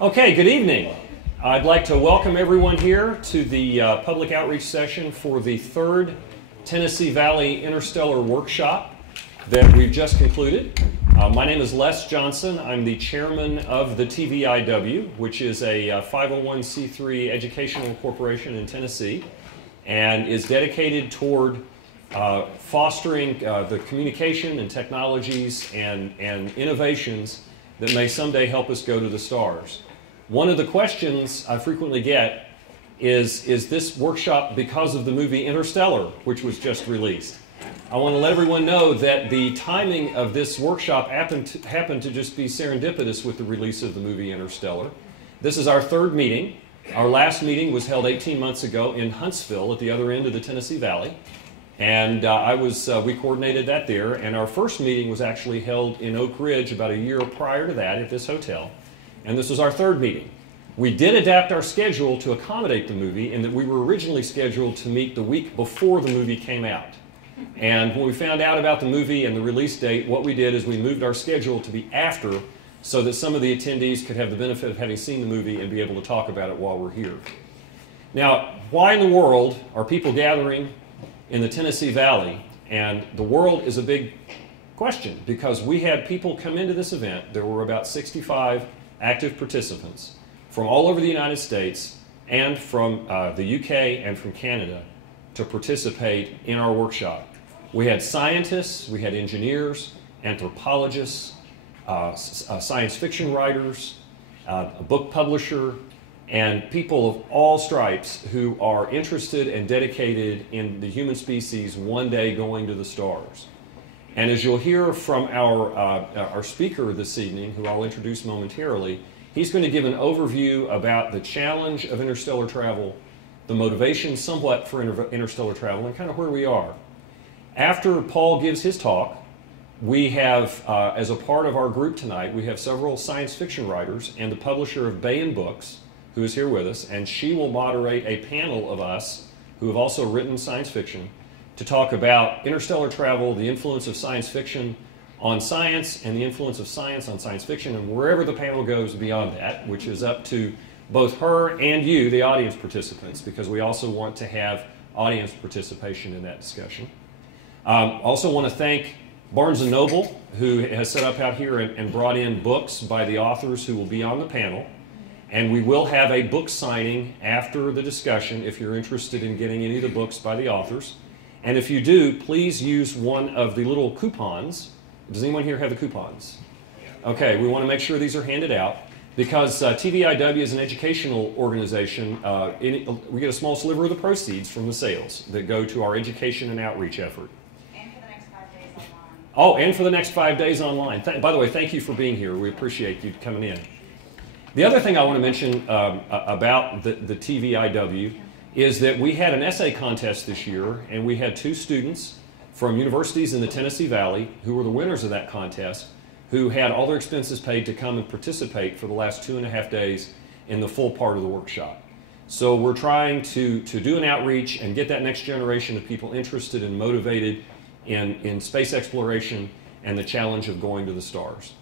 Okay, good evening. I'd like to welcome everyone here to the public outreach session for the third Tennessee Valley Interstellar Workshop that we've just concluded. My name is Les Johnson. I'm the chairman of the TVIW, which is a 501c3 educational corporation in Tennessee and is dedicated toward fostering the communication and technologies and innovations that may someday help us go to the stars. One of the questions I frequently get is this workshop because of the movie Interstellar, which was just released? I want to let everyone know that the timing of this workshop happened to just be serendipitous with the release of the movie Interstellar. This is our third meeting. Our last meeting was held 18 months ago in Huntsville at the other end of the Tennessee Valley. And we coordinated that there. And our first meeting was actually held in Oak Ridge about a year prior to that at this hotel. And this was our third meeting. We did adapt our schedule to accommodate the movie in that we were originally scheduled to meet the week before the movie came out. And when we found out about the movie and the release date, what we did is we moved our schedule to be after so that some of the attendees could have the benefit of having seen the movie and be able to talk about it while we're here. Now, why in the world are people gathering in the Tennessee Valley? And the world is a big question because we had people come into this event. There were about 65 active participants from all over the United States and from the UK and from Canada to participate in our workshop. We had scientists, we had engineers, anthropologists, science fiction writers, a book publisher, and people of all stripes who are interested and dedicated in the human species one day going to the stars. And as you'll hear from our speaker this evening, who I'll introduce momentarily, he's going to give an overview about the challenge of interstellar travel, the motivation somewhat for interstellar travel, and kind of where we are. After Paul gives his talk, we have, as a part of our group tonight, we have several science fiction writers and the publisher of Bayan Books, who is here with us, and she will moderate a panel of us who have also written science fiction to talk about interstellar travel, the influence of science fiction on science, and the influence of science on science fiction, and wherever the panel goes beyond that, which is up to both her and you, the audience participants, because we also want to have audience participation in that discussion. Also want to thank Barnes & Noble, who has set up out here and brought in books by the authors who will be on the panel. And we will have a book signing after the discussion if you're interested in getting any of the books by the authors. And if you do, please use one of the little coupons. Does anyone here have the coupons? Okay, we want to make sure these are handed out because TVIW is an educational organization. We get a small sliver of the proceeds from the sales that go to our education and outreach effort. And for the next 5 days online. Oh, and for the next 5 days online. By the way, thank you for being here. We appreciate you coming in. The other thing I want to mention about the TVIW is that we had an essay contest this year, and we had 2 students from universities in the Tennessee Valley who were the winners of that contest, who had all their expenses paid to come and participate for the last 2.5 days in the full part of the workshop. So we're trying to do an outreach and get that next generation of people interested and motivated in space exploration and the challenge of going to the stars.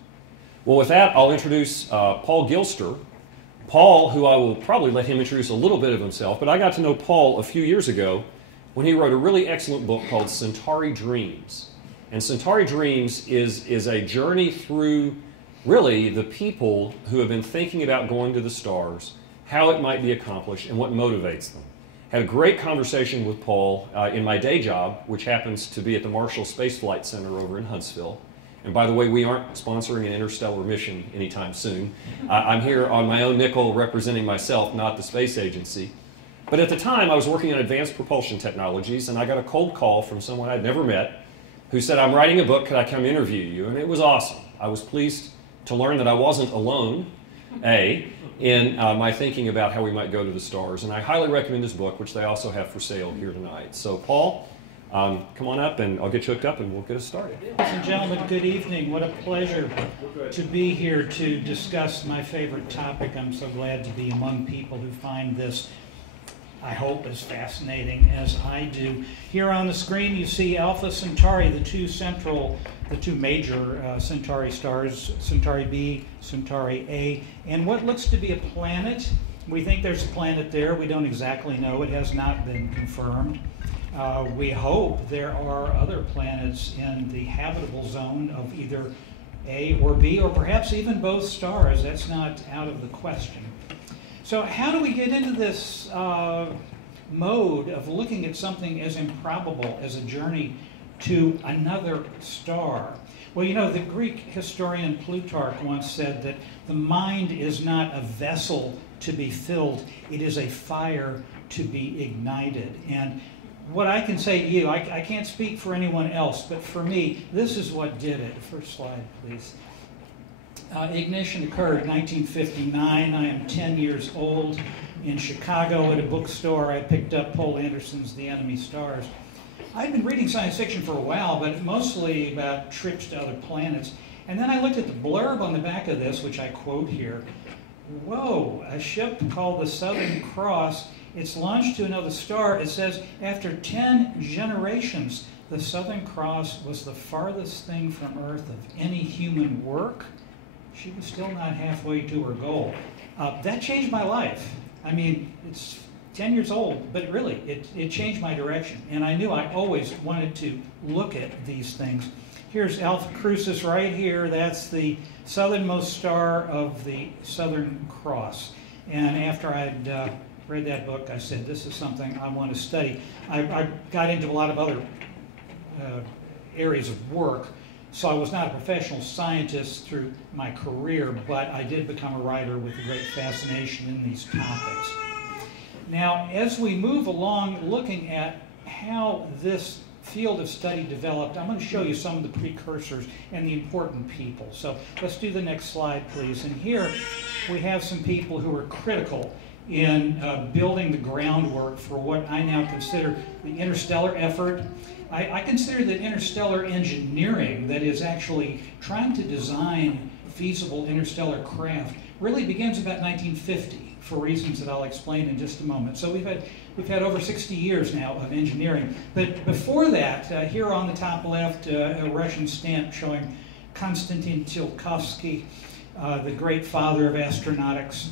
Well, with that, I'll introduce Paul Gilster. Paul, who I will probably let him introduce a little bit of himself, but I got to know Paul a few years ago when he wrote a really excellent book called Centauri Dreams. And Centauri Dreams is a journey through, really, the people who have been thinking about going to the stars, how it might be accomplished, and what motivates them. Had a great conversation with Paul in my day job, which happens to be at the Marshall Space Flight Center over in Huntsville. And by the way, we aren't sponsoring an interstellar mission anytime soon. I'm here on my own nickel representing myself, not the space agency. But at the time, I was working on advanced propulsion technologies, and I got a cold call from someone I'd never met who said, "I'm writing a book, could I come interview you?" And it was awesome. I was pleased to learn that I wasn't alone, in my thinking about how we might go to the stars. And I highly recommend this book, which they also have for sale here tonight. So Paul, come on up and I'll get you hooked up and we'll get us started. Ladies and gentlemen, good evening. What a pleasure to be here to discuss my favorite topic. I'm so glad to be among people who find this I hope, as fascinating as I do. Here on the screen you see Alpha Centauri, the two major Centauri stars, Centauri B, Centauri A, and what looks to be a planet. We think there's a planet there. We don't exactly know. It has not been confirmed. We hope there are other planets in the habitable zone of either A or B, or perhaps even both stars. That's not out of the question. So how do we get into this mode of looking at something as improbable as a journey to another star? Well, you know, the Greek historian Plutarch once said that the mind is not a vessel to be filled, it is a fire to be ignited. And what I can say to you, I can't speak for anyone else, but for me, this is what did it. First slide, please. Ignition occurred in 1959. I am 10 years old. In Chicago at a bookstore, I picked up Poul Anderson's The Enemy Stars. I'd been reading science fiction for a while, but mostly about trips to other planets. And then I looked at the blurb on the back of this, which I quote here. Whoa, a ship called the Southern Cross. It's launched to another star. It says, after 10 generations, the Southern Cross was the farthest thing from Earth of any human work. She was still not halfway to her goal. That changed my life. I mean, it's 10 years old, but really, it changed my direction. And I knew I always wanted to look at these things. Here's Alpha Crucis right here. That's the southernmost star of the Southern Cross. And after I'd read that book, I said, this is something I want to study. I got into a lot of other areas of work, so I was not a professional scientist through my career, but I did become a writer with a great fascination in these topics. Now, as we move along looking at how this field of study developed, I'm going to show you some of the precursors and the important people. So let's do the next slide, please. And here we have some people who are critical in building the groundwork for what I now consider the interstellar effort. I consider that interstellar engineering, that is actually trying to design feasible interstellar craft, really begins about 1950 for reasons that I'll explain in just a moment. So we've had over 60 years now of engineering. But before that, here on the top left, a Russian stamp showing Konstantin Tsiolkovsky, the great father of astronautics,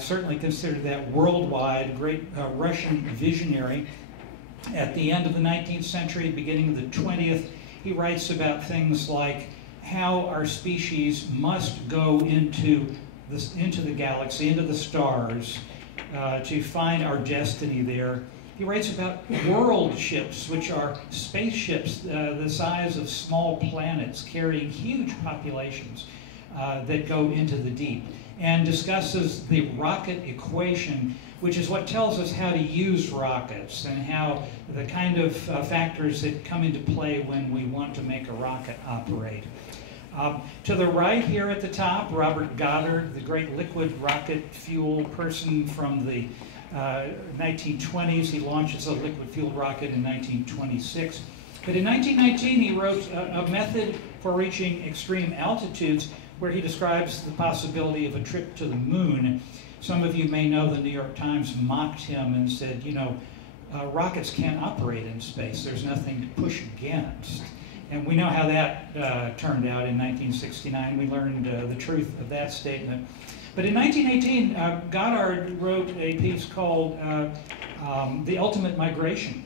certainly considered that worldwide, great Russian visionary. At the end of the 19th century, beginning of the 20th, he writes about things like how our species must go into the galaxy, into the stars, to find our destiny there. He writes about world ships, which are spaceships the size of small planets carrying huge populations that go into the deep, and discusses the rocket equation, which is what tells us how to use rockets and how the kind of factors that come into play when we want to make a rocket operate. To the right here at the top, Robert Goddard, the great liquid rocket fuel person from the 1920s. He launches a liquid fueled rocket in 1926. But in 1919, he wrote a method for reaching extreme altitudes where he describes the possibility of a trip to the moon. Some of you may know the New York Times mocked him and said, you know, rockets can't operate in space. There's nothing to push against. And we know how that turned out in 1969. We learned the truth of that statement. But in 1918, Goddard wrote a piece called The Ultimate Migration.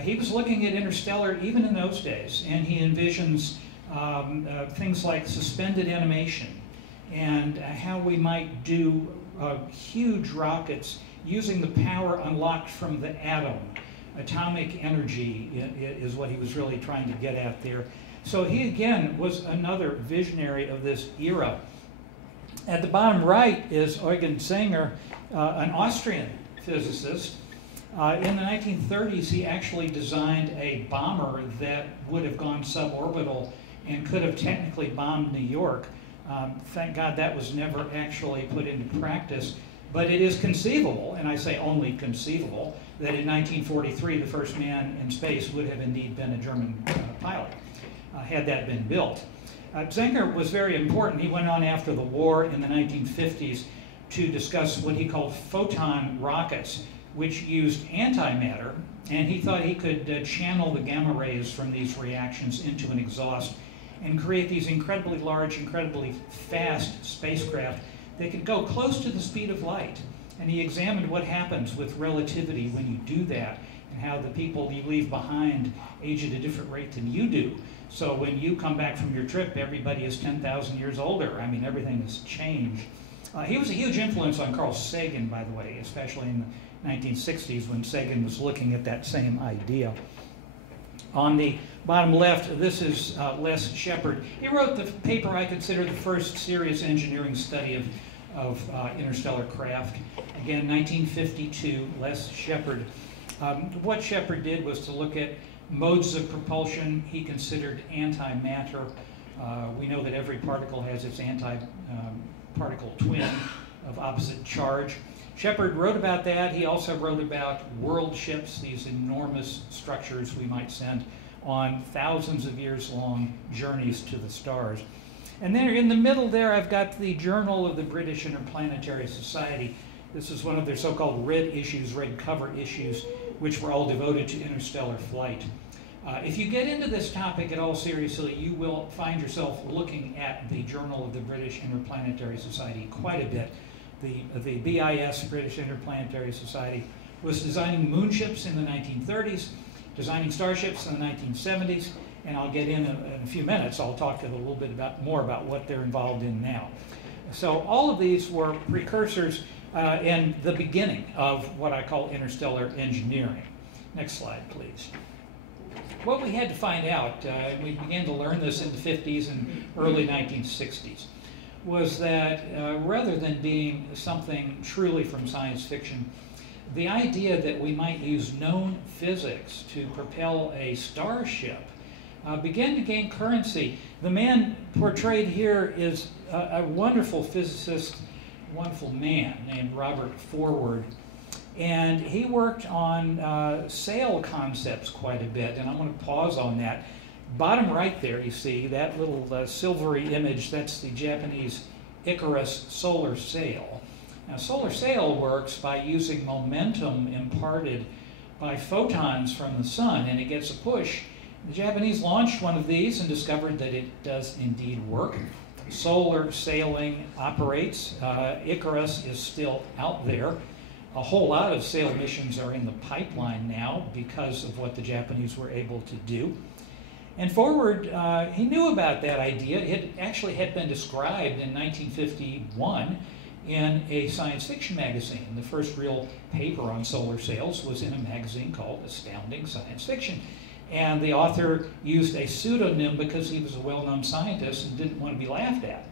He was looking at interstellar even in those days, and he envisions things like suspended animation and how we might do huge rockets using the power unlocked from the atom. Atomic energy is what he was really trying to get at there. So he, again, was another visionary of this era. At the bottom right is Eugen Zenger, an Austrian physicist. In the 1930s, he actually designed a bomber that would have gone suborbital and could have technically bombed New York. Thank God that was never actually put into practice. But it is conceivable, and I say only conceivable, that in 1943 the first man in space would have indeed been a German pilot, had that been built. Zenger was very important. He went on after the war in the 1950s to discuss what he called photon rockets. which used antimatter, and he thought he could channel the gamma rays from these reactions into an exhaust and create these incredibly large, incredibly fast spacecraft that could go close to the speed of light. And he examined what happens with relativity when you do that, and how the people you leave behind age at a different rate than you do. So when you come back from your trip, everybody is 10,000 years older. I mean, everything has changed. He was a huge influence on Carl Sagan, by the way, especially in the 1960s when Sagan was looking at that same idea. On the bottom left, this is Les Shepard. He wrote the paper I consider the first serious engineering study of interstellar craft. Again, 1952, Les Shepard. What Shepard did was to look at modes of propulsion. He considered antimatter. We know that every particle has its anti-particle twin of opposite charge. Shepard wrote about that. He also wrote about world ships, these enormous structures we might send on thousands of years long journeys to the stars. And then in the middle there, I've got the Journal of the British Interplanetary Society. This is one of their so-called red issues, red cover issues, which were all devoted to interstellar flight. If you get into this topic at all seriously, you will find yourself looking at the Journal of the British Interplanetary Society quite a bit. The BIS, British Interplanetary Society, was designing moonships in the 1930s, designing starships in the 1970s, and I'll get in a few minutes. I'll talk to you a little bit more about what they're involved in now. So all of these were precursors and the beginning of what I call interstellar engineering. Next slide, please. What we had to find out, we began to learn this in the 50s and early 1960s, was that rather than being something truly from science fiction, the idea that we might use known physics to propel a starship began to gain currency. The man portrayed here is a wonderful physicist, wonderful man named Robert Forward. And he worked on sail concepts quite a bit, and I'm going to pause on that. Bottom right there, you see, that little silvery image, that's the Japanese Icarus solar sail. Now, solar sail works by using momentum imparted by photons from the sun, and it gets a push. The Japanese launched one of these and discovered that it does indeed work. Solar sailing operates. Icarus is still out there. A whole lot of sail missions are in the pipeline now because of what the Japanese were able to do. And Forward, he knew about that idea. It actually had been described in 1951 in a science fiction magazine. The first real paper on solar sails was in a magazine called Astounding Science Fiction. And the author used a pseudonym because he was a well-known scientist and didn't want to be laughed at.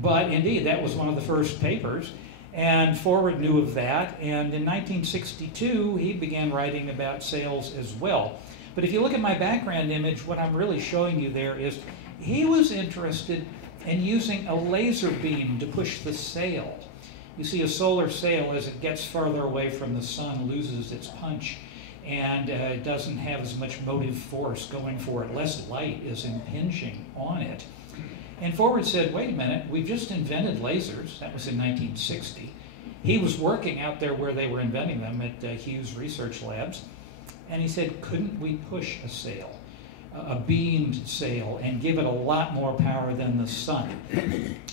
But indeed, that was one of the first papers. And Forward knew of that. And in 1962, he began writing about sails as well. But if you look at my background image, what I'm really showing you there is he was interested in using a laser beam to push the sail. You see, a solar sail, as it gets farther away from the sun, loses its punch, and it doesn't have as much motive force going for it. Less light is impinging on it. And Forward said, wait a minute, we've just invented lasers. That was in 1960. He was working out there where they were inventing them at Hughes Research Labs. And he said, couldn't we push a sail, a beamed sail, and give it a lot more power than the sun?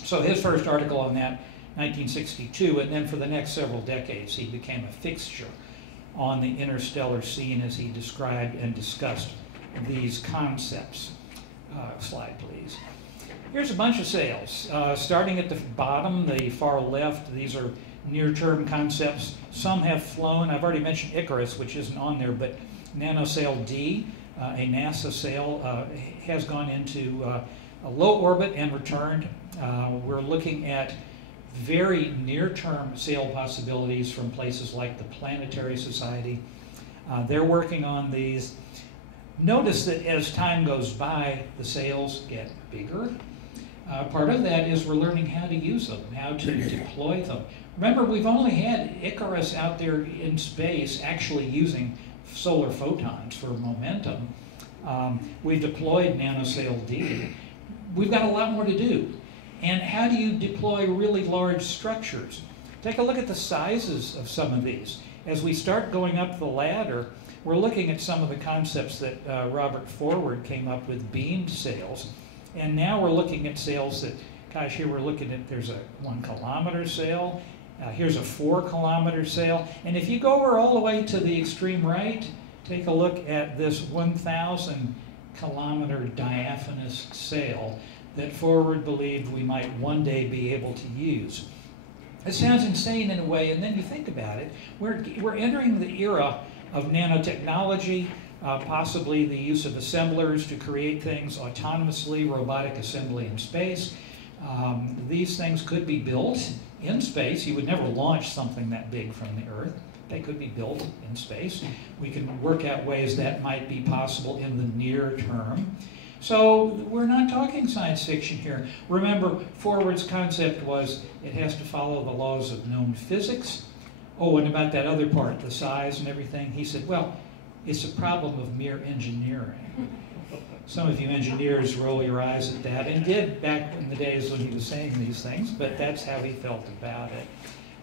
So his first article on that, 1962, and then for the next several decades, he became a fixture on the interstellar scene as he described and discussed these concepts. Slide, please. Here's a bunch of sails. Starting at the bottom, the far left, these are near-term concepts. Some have flown. I've already mentioned Icarus, which isn't on there, but NanoSail D, a NASA sail, has gone into a low orbit and returned. We're looking at very near-term sail possibilities from places like the Planetary Society. They're working on these. Notice that as time goes by, the sails get bigger. Part of that is we're learning how to use them, how to deploy them. Remember, we've only had Icarus out there in space actually using solar photons for momentum. We've deployed NanoSail D. We've got a lot more to do. And how do you deploy really large structures? Take a look at the sizes of some of these. As we start going up the ladder, we're looking at some of the concepts that Robert Forward came up with, beamed sails. And now we're looking at sails that, gosh, here we're looking at, there's a 1 kilometer sail, here's a 4 kilometer sail. And if you go over all the way to the extreme right, take a look at this 1,000 kilometer diaphanous sail that Forward believed we might one day be able to use. It sounds insane in a way, and then you think about it, we're entering the era of nanotechnology, possibly the use of assemblers to create things autonomously, robotic assembly in space. These things could be built in space. You would never launch something that big from the Earth. They could be built in space. We can work out ways that might be possible in the near term. So we're not talking science fiction here. Remember, Forward's concept was it has to follow the laws of known physics. Oh, and about that other part, the size and everything, he said, well, it's a problem of mere engineering. Some of you engineers roll your eyes at that, and did back in the days when he was saying these things, but that's how he felt about it.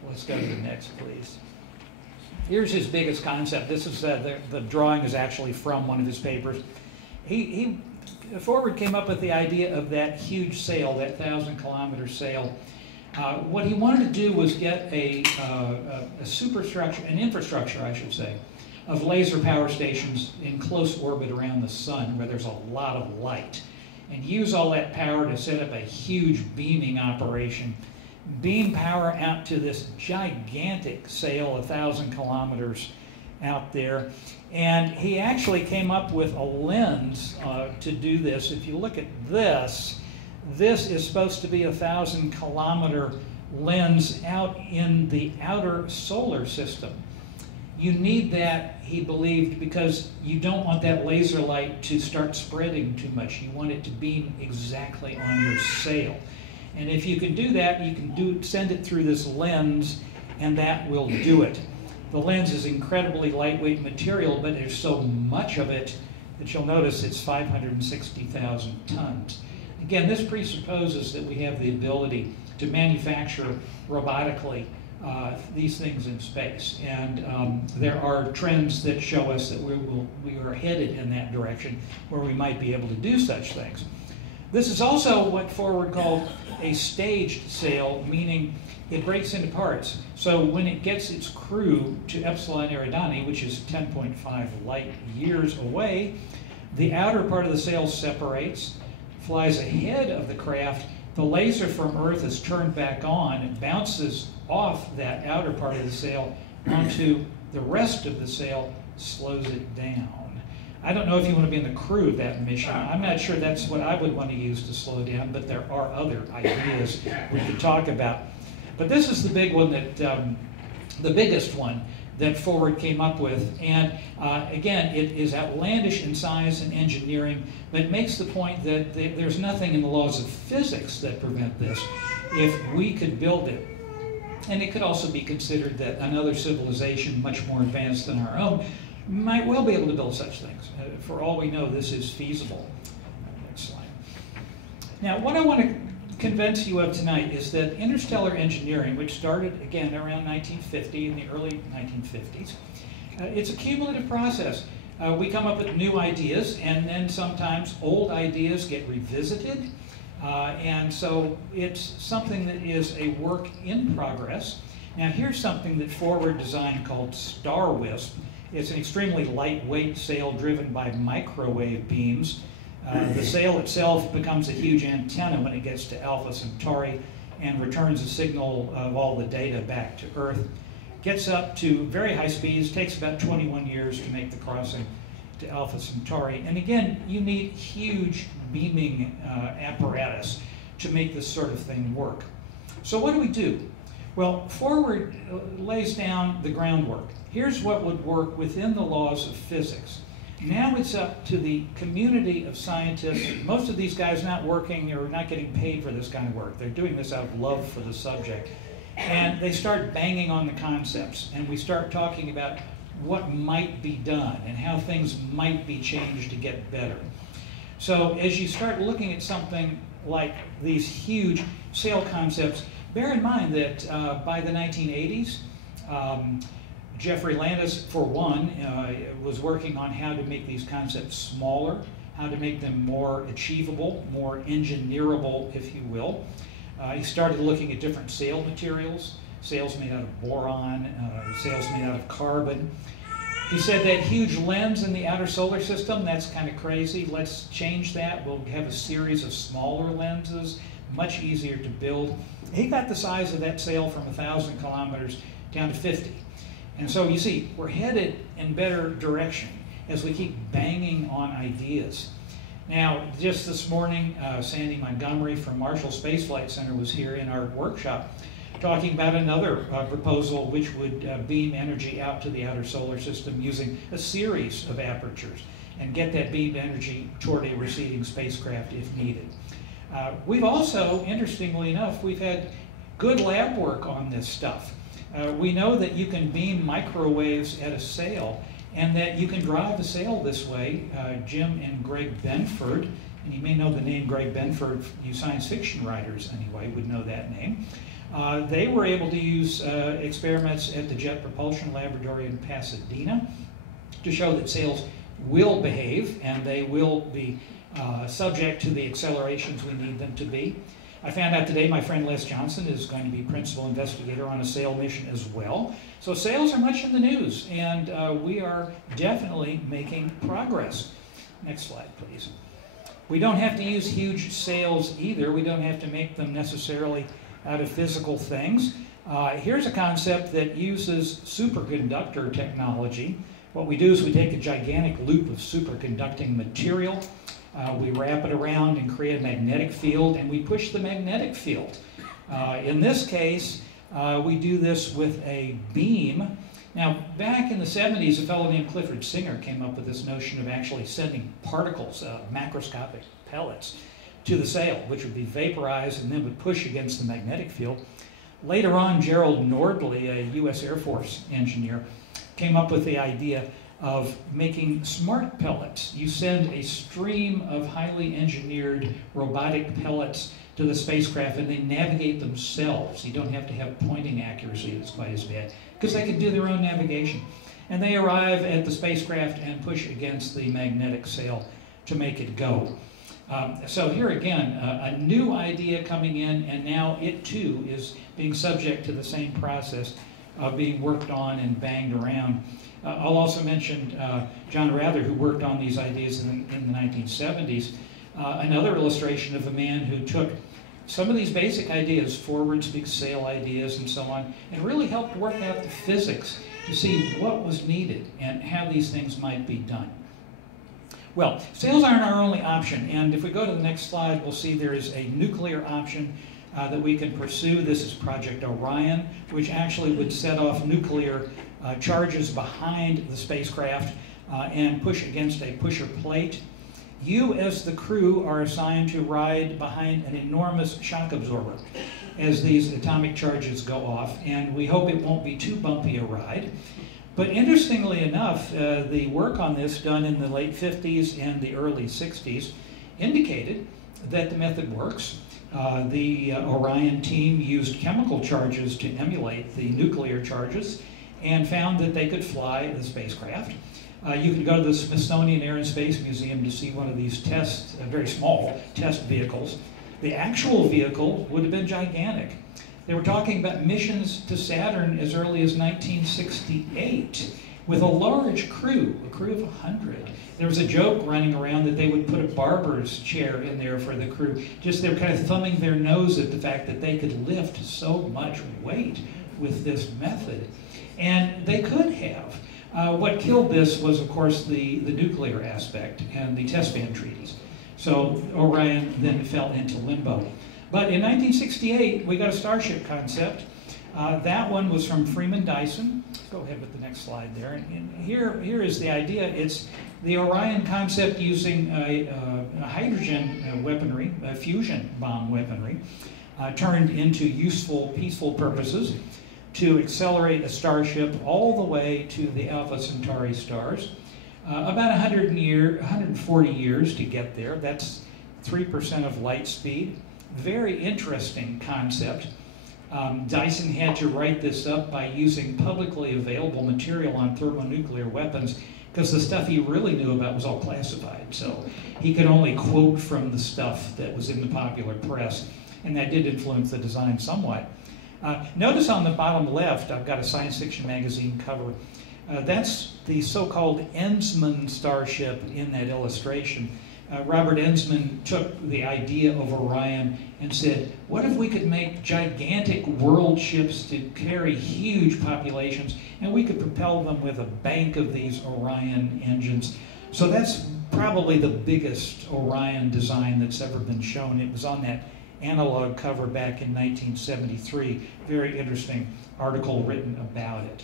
Let's go to the next, please. Here's his biggest concept. This is the drawing is actually from one of his papers. Forward came up with the idea of that huge sail, that 1,000 kilometer sail. What he wanted to do was get a superstructure, an infrastructure, I should say, of laser power stations in close orbit around the sun where there's a lot of light, and use all that power to set up a huge beaming operation. Beam power out to this gigantic sail 1,000 kilometers out there. And he actually came up with a lens to do this. If you look at this, this is supposed to be a 1,000 kilometer lens out in the outer solar system. You need that, he believed, because you don't want that laser light to start spreading too much. You want it to beam exactly on your sail. And if you can do that, you can send it through this lens, and that will do it. The lens is incredibly lightweight material, but there's so much of it that you'll notice it's 560,000 tons. Again, this presupposes that we have the ability to manufacture robotically these things in space. And there are trends that show us that we are headed in that direction where we might be able to do such things. This is also what Forward called a staged sail, meaning it breaks into parts. So when it gets its crew to Epsilon Eridani, which is 10.5 light years away, the outer part of the sail separates, flies ahead of the craft. The laser from Earth is turned back on. It bounces off that outer part of the sail onto the rest of the sail, slows it down. I don't know if you want to be in the crew of that mission. I'm not sure that's what I would want to use to slow down, but there are other ideas we could talk about. But this is the big one that, the biggest one that Forward came up with. And again, it is outlandish in size and engineering, but it makes the point that there's nothing in the laws of physics that prevent this if we could build it. And it could also be considered that another civilization much more advanced than our own might well be able to build such things. For all we know, this is feasible. Next slide. Now, what I want to convince you of tonight is that interstellar engineering, which started, again, around 1950, in the early 1950s, it's a cumulative process. We come up with new ideas, and then sometimes old ideas get revisited. And so it's something that is a work in progress. Now, here's something that Forward designed called Star Wisp. It's an extremely lightweight sail driven by microwave beams. The sail itself becomes a huge antenna when it gets to Alpha Centauri and returns a signal of all the data back to Earth. Gets up to very high speeds, takes about 21 years to make the crossing to Alpha Centauri. And again, you need huge beaming apparatus to make this sort of thing work. So what do? Well, Forward lays down the groundwork. Here's what would work within the laws of physics. Now it's up to the community of scientists. Most of these guys not working or not getting paid for this kind of work. They're doing this out of love for the subject. And they start banging on the concepts, and we start talking about what might be done and how things might be changed to get better. So as you start looking at something like these huge sail concepts, bear in mind that by the 1980s, Jeffrey Landis, for one, was working on how to make these concepts smaller, how to make them more achievable, more engineerable, if you will. He started looking at different sail materials, sails made out of boron, sails made out of carbon. He said that huge lens in the outer solar system, that's kind of crazy. Let's change that. We'll have a series of smaller lenses, much easier to build. He got the size of that sail from 1,000 kilometers down to 50. And so you see, we're headed in better direction as we keep banging on ideas. Now, just this morning, Sandy Montgomery from Marshall Space Flight Center was here in our workshop talking about another proposal which would beam energy out to the outer solar system using a series of apertures and get that beamed energy toward a receding spacecraft if needed. We've also, interestingly enough, we've had good lab work on this stuff. We know that you can beam microwaves at a sail and that you can drive a sail this way. Jim and Greg Benford, and you may know the name Greg Benford, you science fiction writers anyway would know that name. They were able to use experiments at the Jet Propulsion Laboratory in Pasadena to show that sails will behave and they will be subject to the accelerations we need them to be. I found out today my friend Les Johnson is going to be principal investigator on a sail mission as well. So sails are much in the news, and we are definitely making progress. Next slide, please. We don't have to use huge sails either. We don't have to make them necessarily out of physical things. Here's a concept that uses superconductor technology. What we do is we take a gigantic loop of superconducting material, we wrap it around and create a magnetic field, and we push the magnetic field. In this case, we do this with a beam. Now, back in the 70s, a fellow named Clifford Singer came up with this notion of actually sending particles, macroscopic pellets, to the sail, which would be vaporized and then would push against the magnetic field. Later on, Gerald Nordley, a U.S. Air Force engineer, came up with the idea of making smart pellets. You send a stream of highly engineered robotic pellets to the spacecraft and they navigate themselves. You don't have to have pointing accuracy that's quite as bad, because they can do their own navigation. And they arrive at the spacecraft and push against the magnetic sail to make it go. So here again, a new idea coming in, and now it too is being subject to the same process of being worked on and banged around. I'll also mention John Rather, who worked on these ideas in the 1970s. Another illustration of a man who took some of these basic ideas, forward big sail ideas and so on, and really helped work out the physics to see what was needed and how these things might be done. Well, sails aren't our only option, and if we go to the next slide, we'll see there is a nuclear option that we can pursue. This is Project Orion, which actually would set off nuclear charges behind the spacecraft and push against a pusher plate. You, as the crew, are assigned to ride behind an enormous shock absorber as these atomic charges go off, and we hope it won't be too bumpy a ride. But interestingly enough, the work on this done in the late 50s and the early 60s indicated that the method works. The Orion team used chemical charges to emulate the nuclear charges and found that they could fly the spacecraft. You can go to the Smithsonian Air and Space Museum to see one of these test, very small test vehicles. The actual vehicle would have been gigantic. They were talking about missions to Saturn as early as 1968 with a large crew, a crew of 100. There was a joke running around that they would put a barber's chair in there for the crew. Just they were kind of thumbing their nose at the fact that they could lift so much weight with this method. And they could have. What killed this was, of course, the nuclear aspect and the test ban treaties. So Orion then fell into limbo. But in 1968, we got a Starship concept. That one was from Freeman Dyson. Go ahead with the next slide there. And here is the idea. It's the Orion concept using a hydrogen weaponry, a fusion bomb weaponry, turned into useful, peaceful purposes to accelerate a Starship all the way to the Alpha Centauri stars. About 140 years to get there. That's 3% of light speed. Very interesting concept. Dyson had to write this up by using publicly available material on thermonuclear weapons because the stuff he really knew about was all classified. So he could only quote from the stuff that was in the popular press, and that did influence the design somewhat. Notice on the bottom left, I've got a science fiction magazine cover. That's the so-called Ensman starship in that illustration. Robert Ensman took the idea of Orion and said, what if we could make gigantic world ships to carry huge populations, and we could propel them with a bank of these Orion engines? So that's probably the biggest Orion design that's ever been shown. It was on that analog cover back in 1973. Very interesting article written about it.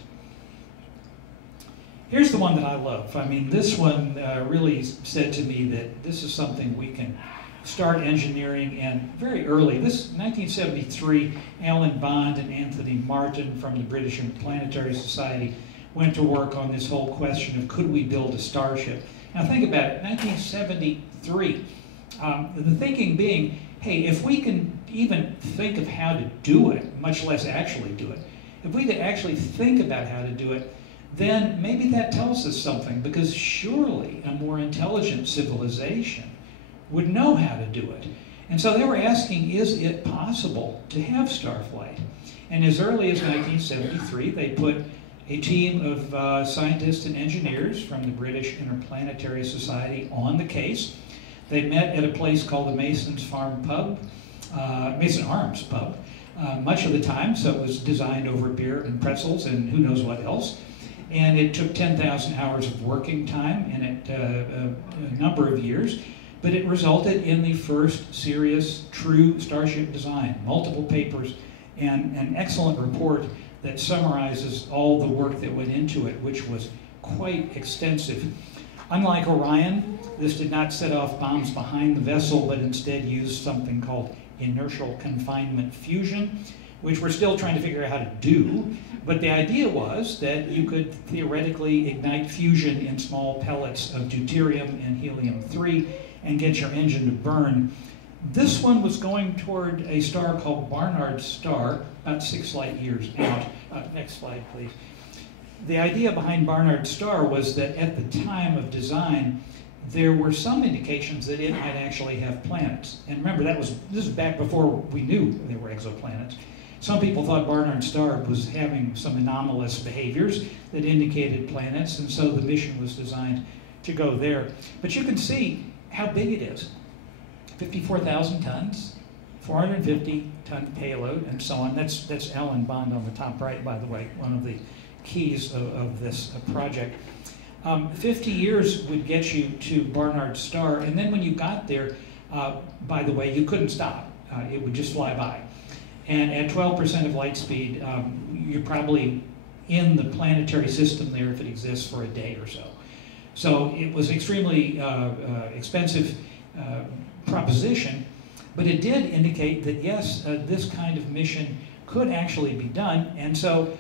Here's the one that I love. I mean, this one really said to me that this is something we can start engineering, and very early. This 1973, Alan Bond and Anthony Martin from the British Interplanetary Society went to work on this whole question of could we build a starship. Now think about it, 1973. The thinking being, hey, if we can even think of how to do it, much less actually do it, if we could actually think about how to do it, then maybe that tells us something, because surely a more intelligent civilization would know how to do it. And so they were asking, is it possible to have starflight? And as early as 1973, they put a team of scientists and engineers from the British Interplanetary Society on the case. They met at a place called the Mason's Arms Pub, much of the time, so it was designed over beer and pretzels and who knows what else. And it took 10,000 hours of working time and a number of years, but it resulted in the first serious, true Starship design, multiple papers, and an excellent report that summarizes all the work that went into it, which was quite extensive. Unlike Orion, this did not set off bombs behind the vessel, but instead used something called inertial confinement fusion, which we're still trying to figure out how to do. But the idea was that you could theoretically ignite fusion in small pellets of deuterium and helium-3 and get your engine to burn. This one was going toward a star called Barnard's star, about 6 light years out. Next slide, please. The idea behind Barnard's star was that at the time of design, there were some indications that it might actually have planets. And remember, this is back before we knew there were exoplanets. Some people thought Barnard's star was having some anomalous behaviors that indicated planets, and so the mission was designed to go there. But you can see how big it is. 54,000 tons, 450-ton payload, and so on. That's Alan Bond on the top right, by the way, one of the keys of this project. 50 years would get you to Barnard's star, and then when you got there, by the way, you couldn't stop. It would just fly by. And at 12% of light speed, you're probably in the planetary system there if it exists for a day or so. So it was an extremely expensive proposition, but it did indicate that yes, this kind of mission could actually be done. And so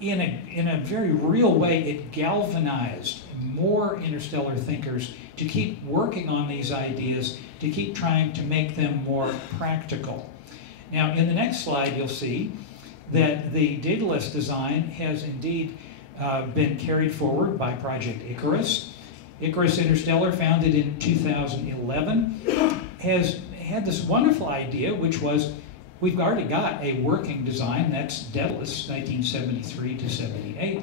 in a very real way, it galvanized more interstellar thinkers to keep working on these ideas, to keep trying to make them more practical. Now, in the next slide, you'll see that the Daedalus design has indeed been carried forward by Project Icarus. Icarus Interstellar, founded in 2011, has had this wonderful idea, which was, we've already got a working design, that's Daedalus, 1973 to 78.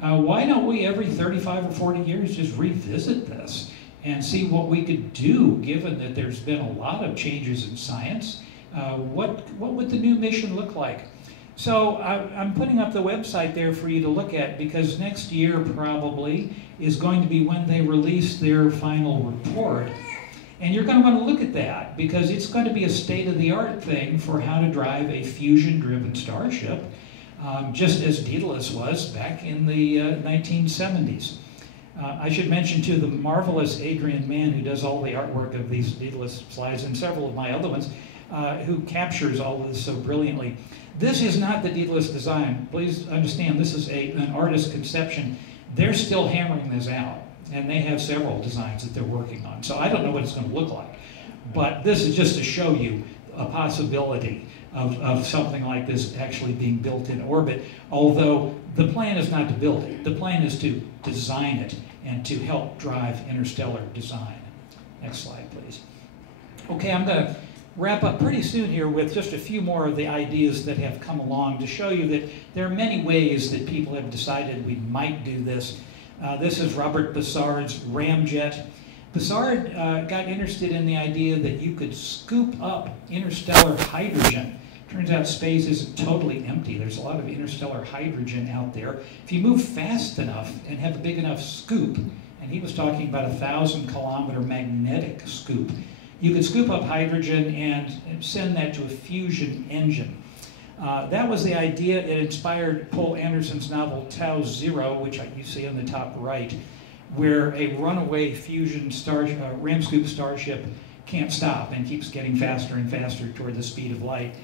Why don't we, every 35 or 40 years, just revisit this and see what we could do, given that there's been a lot of changes in science? What would the new mission look like? So I'm putting up the website there for you to look at, because next year probably is going to be when they release their final report. And you're going to want to look at that, because it's going to be a state-of-the-art thing for how to drive a fusion-driven starship, just as Daedalus was back in the 1970s. I should mention, too, the marvelous Adrian Mann, who does all the artwork of these Daedalus slides and several of my other ones, who captures all of this so brilliantly. This is not the Daedalus design. Please understand, this is an artist's conception. They're still hammering this out, and they have several designs that they're working on. So I don't know what it's going to look like, but this is just to show you a possibility of something like this actually being built in orbit, although the plan is not to build it. The plan is to design it and to help drive interstellar design. Next slide, please. Okay, I'm going to wrap up pretty soon here with just a few more of the ideas that have come along to show you that there are many ways that people have decided we might do this. This is Robert Bussard's ramjet. Bussard got interested in the idea that you could scoop up interstellar hydrogen. Turns out space isn't totally empty. There's a lot of interstellar hydrogen out there. If you move fast enough and have a big enough scoop, and he was talking about a 1,000-kilometer magnetic scoop, you could scoop up hydrogen and send that to a fusion engine. That was the idea. It inspired Poul Anderson's novel Tau Zero, which you see on the top right, where a runaway fusion ram-scoop starship can't stop and keeps getting faster and faster toward the speed of light.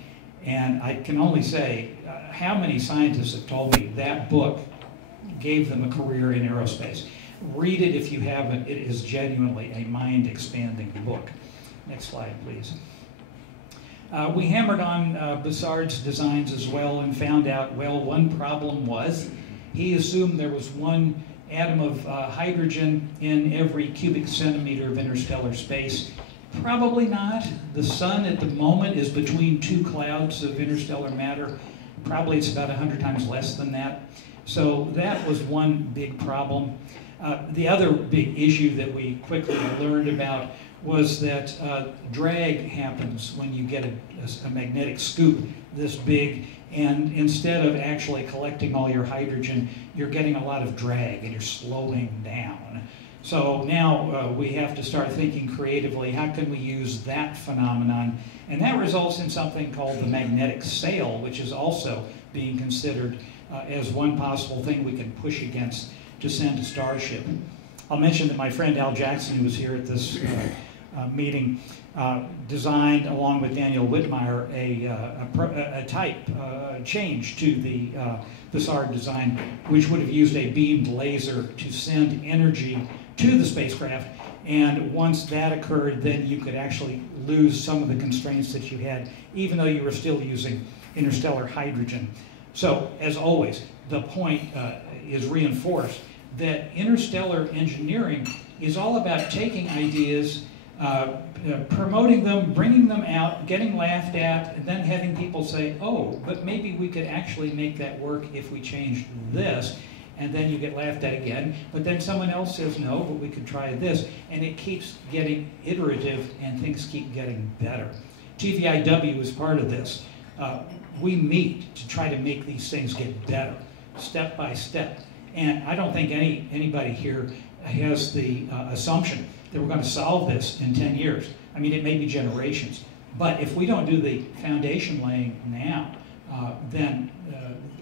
And I can only say, how many scientists have told me that book gave them a career in aerospace. Read it if you haven't. It is genuinely a mind-expanding book. Next slide, please. We hammered on Bussard's designs as well and found out, well, one problem was he assumed there was one atom of hydrogen in every cubic centimeter of interstellar space. Probably not. The sun at the moment is between two clouds of interstellar matter. Probably it's about 100 times less than that. So that was one big problem. The other big issue that we quickly learned about was that drag happens when you get a magnetic scoop this big, and instead of actually collecting all your hydrogen, you're getting a lot of drag and you're slowing down. So now we have to start thinking creatively, how can we use that phenomenon? And that results in something called the magnetic sail, which is also being considered as one possible thing we can push against to send a Starship. I'll mention that my friend Al Jackson, who was here at this meeting, designed, along with Daniel Whitmire, a type change to the Bussard design, which would have used a beamed laser to send energy to the spacecraft. And once that occurred, then you could actually lose some of the constraints that you had, even though you were still using interstellar hydrogen. So, as always, the point is reinforced that interstellar engineering is all about taking ideas, promoting them, bringing them out, getting laughed at, and then having people say, oh, but maybe we could actually make that work if we changed this. And then you get laughed at again, but then someone else says, no, but we could try this. And it keeps getting iterative and things keep getting better. TVIW is part of this. We meet to try to make these things get better, step by step. And I don't think anybody here has the assumption that we're going to solve this in 10 years. I mean, it may be generations. But if we don't do the foundation laying now, then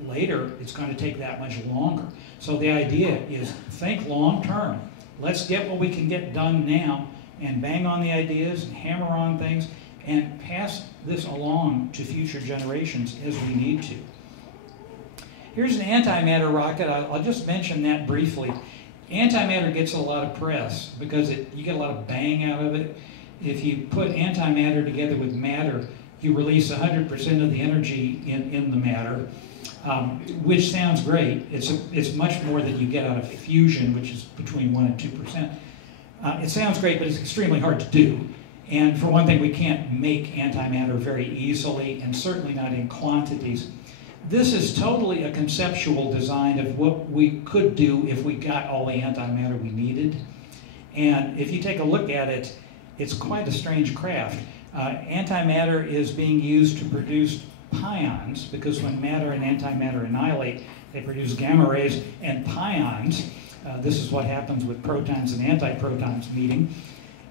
later it's going to take that much longer. So the idea is think long term. Let's get what we can get done now and bang on the ideas and hammer on things and pass this along to future generations as we need to. Here's an antimatter rocket. I'll just mention that briefly. Antimatter gets a lot of press because you get a lot of bang out of it. If you put antimatter together with matter, you release 100% of the energy in the matter, which sounds great. It's much more than you get out of fusion, which is between 1 and 2%. It sounds great, but it's extremely hard to do. And for one thing, we can't make antimatter very easily, and certainly not in quantities. This is totally a conceptual design of what we could do if we got all the antimatter we needed. And if you take a look at it, it's quite a strange craft. Antimatter is being used to produce pions, because when matter and antimatter annihilate, they produce gamma rays and pions. This is what happens with protons and antiprotons meeting.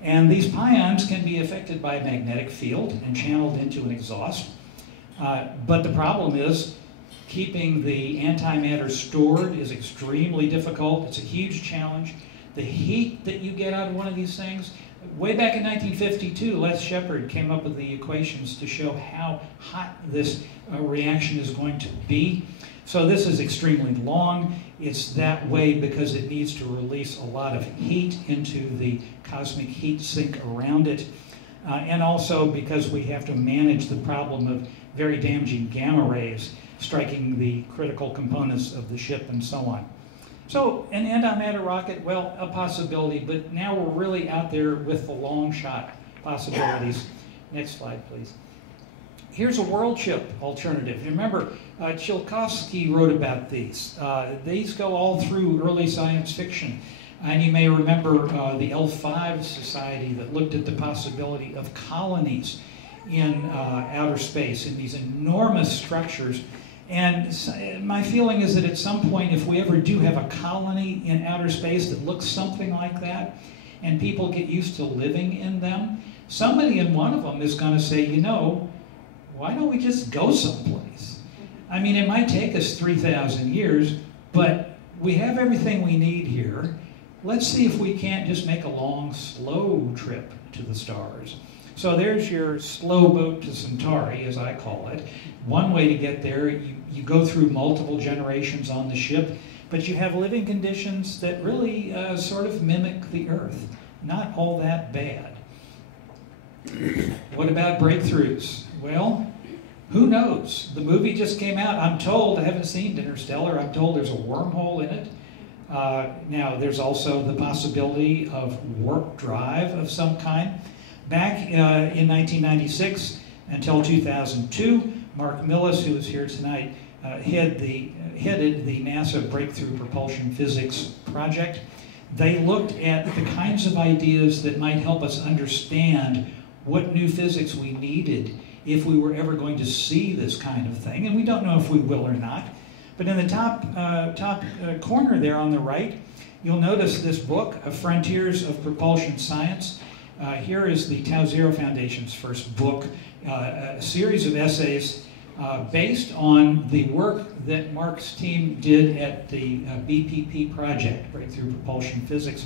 And these pions can be affected by a magnetic field and channeled into an exhaust. But the problem is keeping the antimatter stored is extremely difficult. It's a huge challenge. The heat that you get out of one of these things, way back in 1952, Les Shepard came up with the equations to show how hot this reaction is going to be. So this is extremely long. It's that way because it needs to release a lot of heat into the cosmic heat sink around it. And also because we have to manage the problem of very damaging gamma rays striking the critical components of the ship and so on. So an antimatter rocket, well, a possibility, but now we're really out there with the long shot possibilities. Next slide, please. Here's a world ship alternative. Remember, Tsiolkovsky wrote about these. These go all through early science fiction. And you may remember the L5 Society that looked at the possibility of colonies in outer space, in these enormous structures. And my feeling is that at some point, if we ever do have a colony in outer space that looks something like that, and people get used to living in them, somebody in one of them is going to say, you know, why don't we just go someplace? I mean, it might take us 3,000 years, but we have everything we need here. Let's see if we can't just make a long, slow trip to the stars. So there's your slow boat to Centauri, as I call it. One way to get there, you go through multiple generations on the ship, but you have living conditions that really sort of mimic the Earth. Not all that bad. What about breakthroughs? Well, who knows? The movie just came out. I'm told, I haven't seen Interstellar, I'm told there's a wormhole in it. Now, there's also the possibility of warp drive of some kind. Back in 1996 until 2002, Mark Millis, who is here tonight, headed the NASA Breakthrough Propulsion Physics project. They looked at the kinds of ideas that might help us understand what new physics we needed if we were ever going to see this kind of thing, and we don't know if we will or not. But in the top corner there on the right, you'll notice this book, Frontiers of Propulsion Science. Here is the Tau Zero Foundation's first book, a series of essays based on the work that Mark's team did at the BPP project, Breakthrough Propulsion Physics,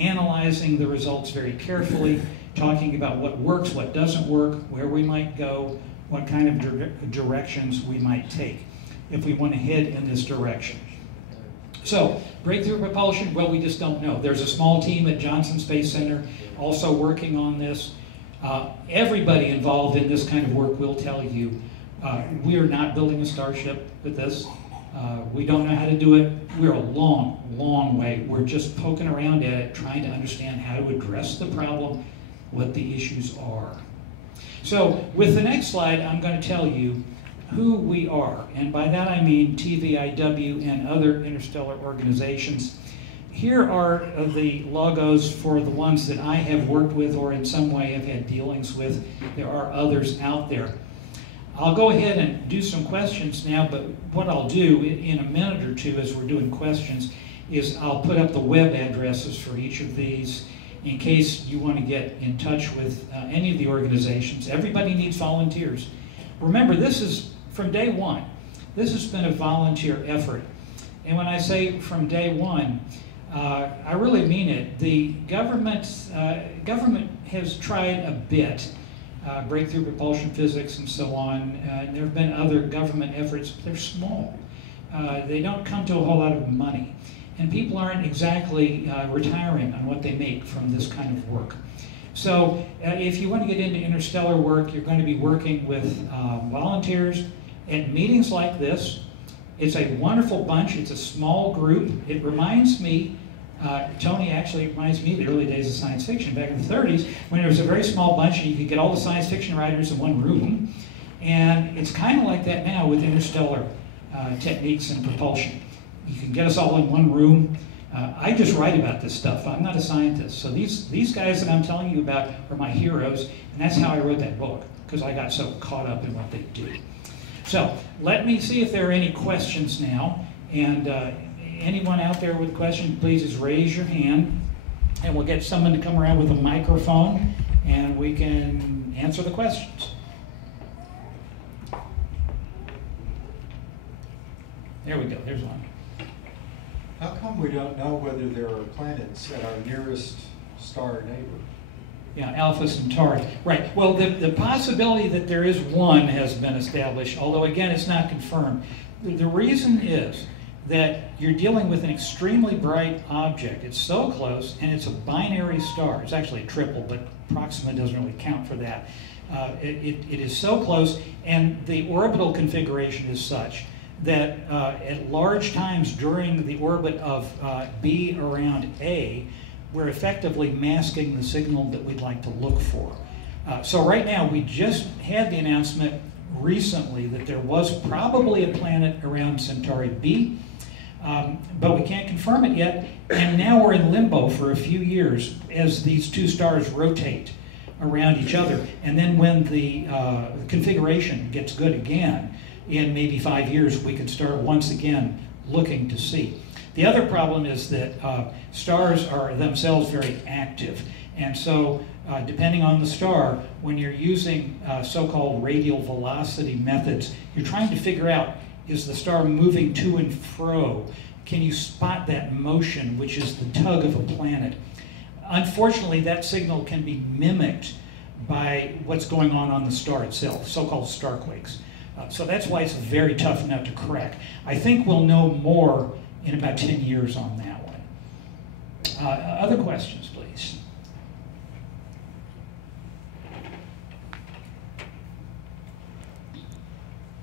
analyzing the results very carefully, talking about what works, what doesn't work, where we might go, what kind of directions we might take if we want to head in this direction. So, breakthrough propulsion, well, we just don't know. There's a small team at Johnson Space Center also working on this. Everybody involved in this kind of work will tell you, we are not building a Starship with this. We don't know how to do it. We're a long, long way. We're just poking around at it, trying to understand how to address the problem, what the issues are. So, with the next slide, I'm going to tell you who we are, and by that I mean TVIW and other interstellar organizations. Here are the logos for the ones that I have worked with or in some way have had dealings with. There are others out there. I'll go ahead and do some questions now, but what I'll do in a minute or two as we're doing questions is I'll put up the web addresses for each of these in case you want to get in touch with any of the organizations. Everybody needs volunteers. Remember, this is from day one. This has been a volunteer effort. And when I say from day one, I really mean it. The government has tried a bit, breakthrough propulsion physics and so on. And there have been other government efforts. They're small. They don't come to a whole lot of money. And people aren't exactly retiring on what they make from this kind of work. So if you want to get into interstellar work, you're going to be working with volunteers at meetings like this. It's a wonderful bunch. It's a small group. It reminds me, Tony actually reminds me of the early days of science fiction back in the 30s when there was a very small bunch and you could get all the science fiction writers in one room. And it's kind of like that now with interstellar techniques and propulsion. You can get us all in one room. I just write about this stuff. I'm not a scientist. So these guys that I'm telling you about are my heroes, and that's how I wrote that book, because I got so caught up in what they do. So let me see if there are any questions now. And anyone out there with a question, please just raise your hand, and we'll get someone to come around with a microphone, and we can answer the questions. There we go. There's one. How come we don't know whether there are planets at our nearest star neighbor? Yeah, Alpha Centauri. Right. Well, the possibility that there is one has been established, although again, it's not confirmed. The reason is that you're dealing with an extremely bright object. It's so close, and it's a binary star. It's actually a triple, but Proxima doesn't really count for that. It is so close, and the orbital configuration is such that at large times during the orbit of B around A, we're effectively masking the signal that we'd like to look for. So right now, we just had the announcement recently that there was probably a planet around Centauri B, but we can't confirm it yet, and now we're in limbo for a few years as these two stars rotate around each other, and then when the configuration gets good again, in maybe 5 years, we can start once again looking to see. The other problem is that stars are themselves very active, and so depending on the star, when you're using so-called radial velocity methods, you're trying to figure out, is the star moving to and fro? Can you spot that motion, which is the tug of a planet? Unfortunately, that signal can be mimicked by what's going on the star itself, so-called starquakes. So that's why it's a very tough nut to crack. I think we'll know more in about 10 years on that one. Other questions, please?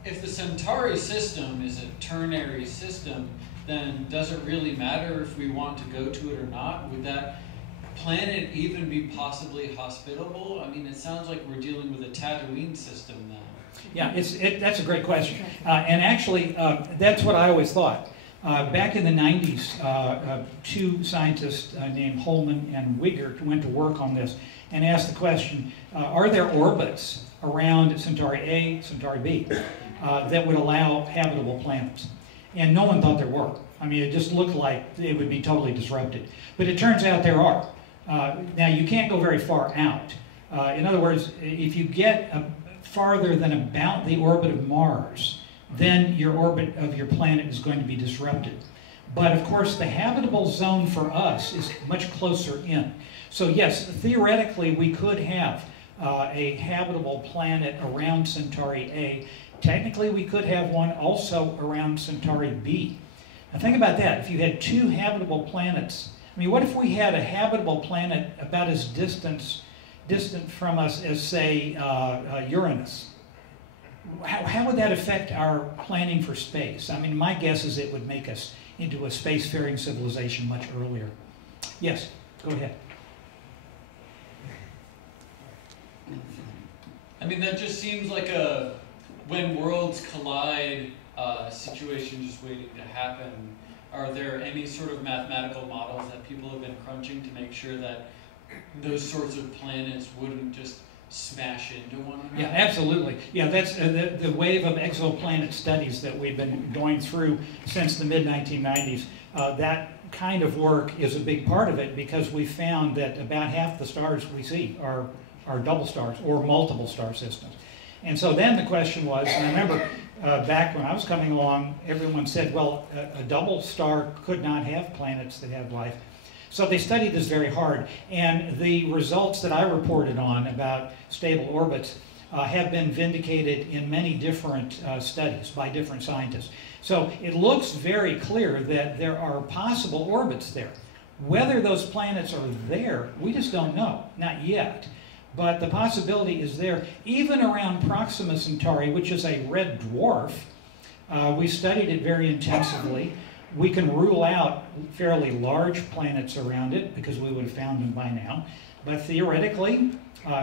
If the Centauri system is a ternary system, then does it really matter if we want to go to it or not? Would that planet even be possibly hospitable? I mean, it sounds like we're dealing with a Tatooine system now. Yeah, that's a great question. And actually, that's what I always thought. Back in the 90s, two scientists named Holman and Wiggert went to work on this and asked the question, are there orbits around Centauri A, Centauri B, that would allow habitable planets? And no one thought there were. I mean, it just looked like it would be totally disrupted. But it turns out there are. Now, you can't go very far out. In other words, if you get farther than about the orbit of Mars, then your orbit of your planet is going to be disrupted. But of course, the habitable zone for us is much closer in. So yes, theoretically, we could have a habitable planet around Centauri A. Technically, we could have one also around Centauri B. Now think about that. If you had two habitable planets, I mean, what if we had a habitable planet about as distant from us as, say, Uranus? How would that affect our planning for space? I mean, my guess is it would make us into a spacefaring civilization much earlier. Yes, go ahead. I mean, that just seems like a when worlds collide situation just waiting to happen. Are there any sort of mathematical models that people have been crunching to make sure that those sorts of planets wouldn't just smash into one another? Yeah, absolutely. Yeah, that's the wave of exoplanet studies that we've been going through since the mid-1990s. That kind of work is a big part of it because we found that about half the stars we see are double stars or multiple star systems. And so then the question was, and I remember back when I was coming along, everyone said, well, a double star could not have planets that have life. So they studied this very hard, and the results that I reported on about stable orbits have been vindicated in many different studies by different scientists. So it looks very clear that there are possible orbits there. Whether those planets are there, we just don't know, not yet. But the possibility is there, even around Proxima Centauri, which is a red dwarf. We studied it very intensively. We can rule out fairly large planets around it because we would have found them by now. But theoretically,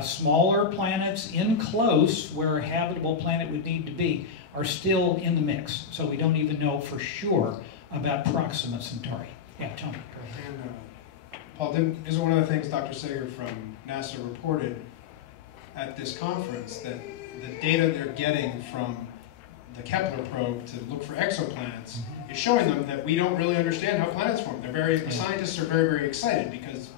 smaller planets in close, where a habitable planet would need to be, are still in the mix. So we don't even know for sure about Proxima Centauri. Yeah, Tony. And Paul, isn't one of the things Dr. Sager from NASA reported at this conference that the data they're getting from the Kepler probe to look for exoplanets is showing them that we don't really understand how planets form. The scientists are very, very excited because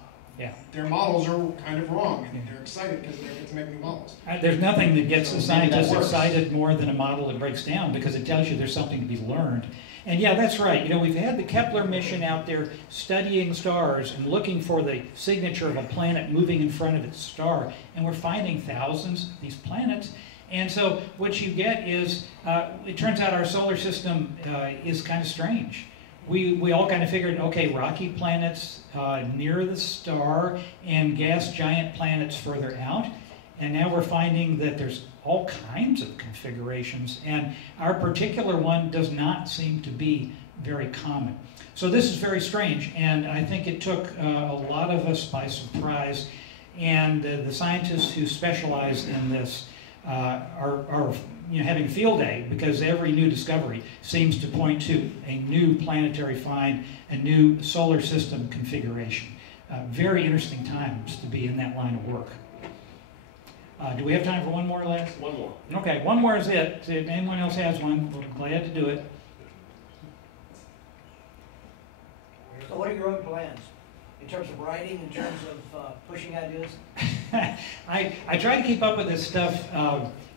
their models are kind of wrong, and they're excited because they get to make new models. There's nothing that gets the scientists excited more than a model that breaks down because it tells you there's something to be learned. And yeah, that's right. You know, we've had the Kepler mission out there studying stars and looking for the signature of a planet moving in front of its star, and we're finding thousands of these planets. And so what you get is, it turns out our solar system is kind of strange. We all kind of figured, okay, rocky planets near the star and gas giant planets further out. And now we're finding that there's all kinds of configurations, and our particular one does not seem to be very common. So this is very strange, and I think it took a lot of us by surprise, and the scientists who specialize in this are having a field day, because every new discovery seems to point to a new planetary find, a new solar system configuration. Very interesting times to be in that line of work. Do we have time for one more, Les? One more. Okay, one more is it. If anyone else has one, we're glad to do it. So what are your own plans? In terms of writing, in terms of pushing ideas? I try to keep up with this stuff.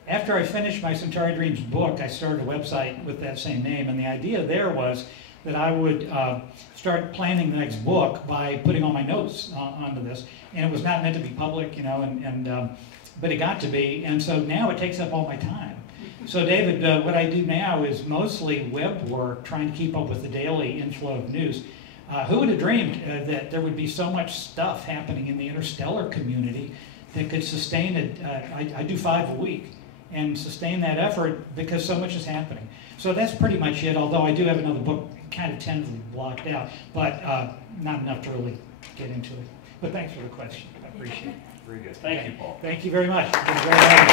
After I finished my Centauri Dreams book, I started a website with that same name, and the idea there was that I would start planning the next book by putting all my notes onto this. And it was not meant to be public, but it got to be, and so now it takes up all my time. So David, what I do now is mostly web work, trying to keep up with the daily inflow of news. Who would have dreamed that there would be so much stuff happening in the interstellar community that could sustain it? I do 5 a week, and sustain that effort because so much is happening. So that's pretty much it, although I do have another book kind of tentatively blocked out, but not enough to really get into it. But thanks for the question. I appreciate it. Very good. Thank you, Paul. Thank you very much. It's been a great honor.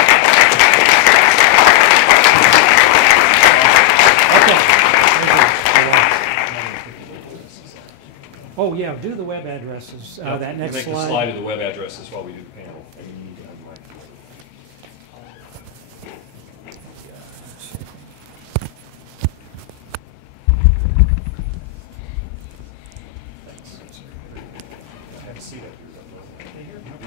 Oh yeah, do the web addresses. That next Make slide. the slide of the web addresses while we do the panel.